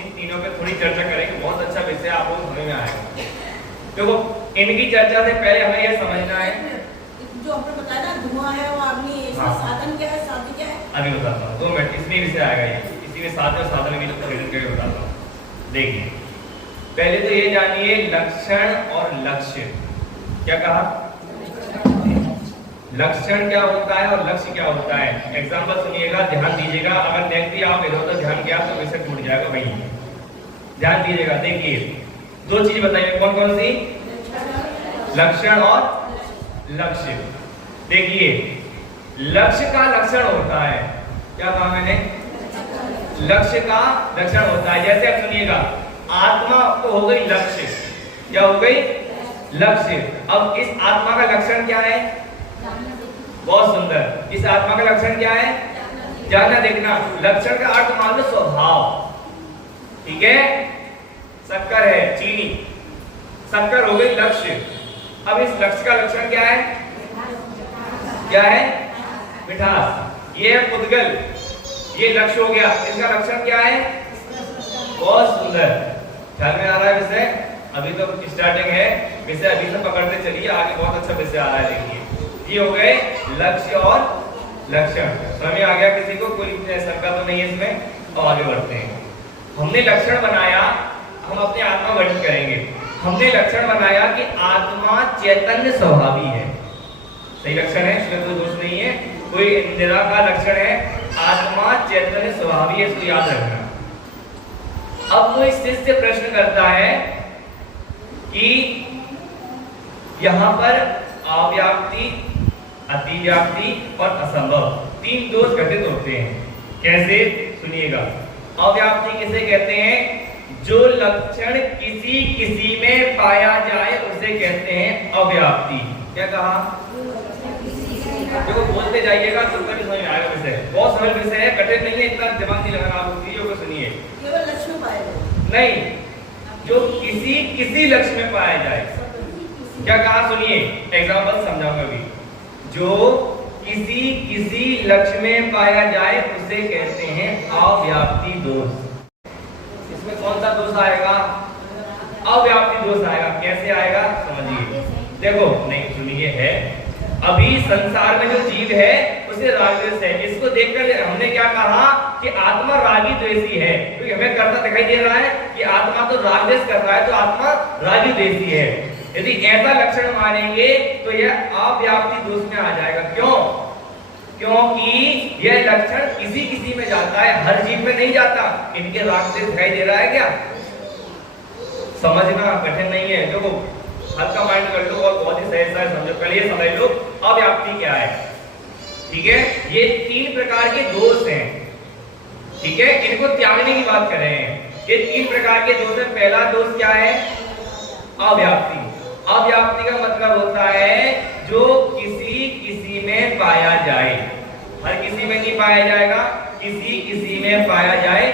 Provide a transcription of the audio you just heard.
इन तीनों पे थोड़ी चर्चा करेंगे। बहुत अच्छा विषय आप लोग समझ में आएगा। देखो इनकी चर्चा से पहले हमें यह समझना है, जो आपने बताया ना धुआं है वो आदमी, इसका हाँ। साधन क्या है, साधन क्या है? अभी बताता हूँ 2 मिनट, इसमें विषय आएगा ये, इसी में साथ में साधन भी रिलेटेड करके बताता हूँ। देखिए पहले तो ये जानिए लक्षण और लक्ष्य। क्या कहा? लक्षण क्या होता है और लक्ष्य क्या होता है। एग्जांपल सुनिएगा, ध्यान दीजिएगा। अगर देखते आप इधर उधर ध्यान किया तो विषय टूट जाएगा। वही ध्यान दीजिएगा। देखिए 2 चीज बताइए, कौन कौन सी? लक्षण और लक्ष्य। देखिए लक्ष्य का लक्षण होता है, क्या कहा मैंने? लक्ष्य का लक्षण होता है। जैसे आप सुनिएगा, आत्मा तो हो गई लक्ष्य। क्या हो गई? लक्ष्य। अब इस आत्मा का लक्षण क्या है? बहुत सुंदर। इस आत्मा का लक्षण क्या है? जानना, देखना। लक्षण का अर्थ मान लो स्वभाव, ठीक है? शक्कर है, चीनी, शक्कर हो गई लक्ष्य। अब इस लक्ष्य का लक्षण क्या है? क्या है? मिठास। ये है पुद्गल, ये लक्ष्य हो गया। इसका लक्षण क्या है? बहुत सुंदर। ख्याल में आ रहा है विषय? अभी तो स्टार्टिंग है, विषय अभी से पकड़ते चलिए, आगे बहुत अच्छा विषय आ रहा है। देखिए ये हो गए लक्ष्य और लक्षण। समझ में आ गया किसी को? कोई शंका तो नहीं है इसमें? तो आगे बढ़ते हैं। हमने लक्षण बनाया, हम अपने आत्मा वर्णन करेंगे। हमने लक्षण बनाया कि आत्मा चैतन्य स्वभावी है। सही लक्षण है, इसमें कोई दोष नहीं है, कोई निराकार लक्षण है। आत्मा चैतन्य स्वभावी है, इसको याद रखना। अब कोई शिष्य प्रश्न करता है कि यहां पर अव्याप्ति, अतिव्याप्ति और असंभव 3 दोष घटित होते हैं। कैसे? सुनिएगा। अव्याप्ति किसे कहते हैं? जो लक्षण किसी किसी में पाया जाए उसे कहते हैं अव्याप्ति। क्या कहा? देखो बोलते जाइएगा तो कभी समझ में आएगा विषय। बहुत सरल विषय है, कठिन नहीं है, इतना दिमाग नहीं लगाना। आप चीजों को सुनिए। केवल लक्ष्य में पाया जाए नहीं, जो किसी लक्ष्य में पाया जाए। क्या कहा? सुनिए, एग्जांपल समझाऊंगा अभी। जो किसी लक्ष्य में पाया जाए उसे कहते हैं अव्याप्ति दोष। इसमें कौन सा दोष आएगा? अव्याप्ति दोष आएगा। कैसे आएगा समझिए। देखो नहीं, सुनिए, है अभी संसार में जो जीव है उसे रागद्वेष है। इसको देखकर हमने क्या कहा कि आत्मा रागी द्वेषी है, क्योंकि हमें करता दिखाई दे रहा है कि आत्मा तो रागद्वेष कर रहा है, तो आत्मा रागी द्वेषी है। यदि ऐसा लक्षण मानेंगे तो यह अव्याप्ति दोष में आ जाएगा। क्यों? क्योंकि यह लक्षण किसी में जाता है, हर जीव में नहीं जाता। इनके रागद्वेष दिखाई दे रहा है क्या? समझना कठिन नहीं है। देखो हल्का माइंड कर लो और बहुत ही सहज समझो। पहले ये समझ लो अव्याप्ति क्या है, ठीक है? ये 3 प्रकार के दोष हैं, ठीक है? इनको त्यागने की बात कर रहे हैं। ये 3 प्रकार के दोष हैं। पहला दोष क्या है? अव्याप्ति। अव्याप्ति का मतलब होता है जो किसी में पाया जाए। हर किसी में नहीं पाया जाएगा, किसी में पाया जाए।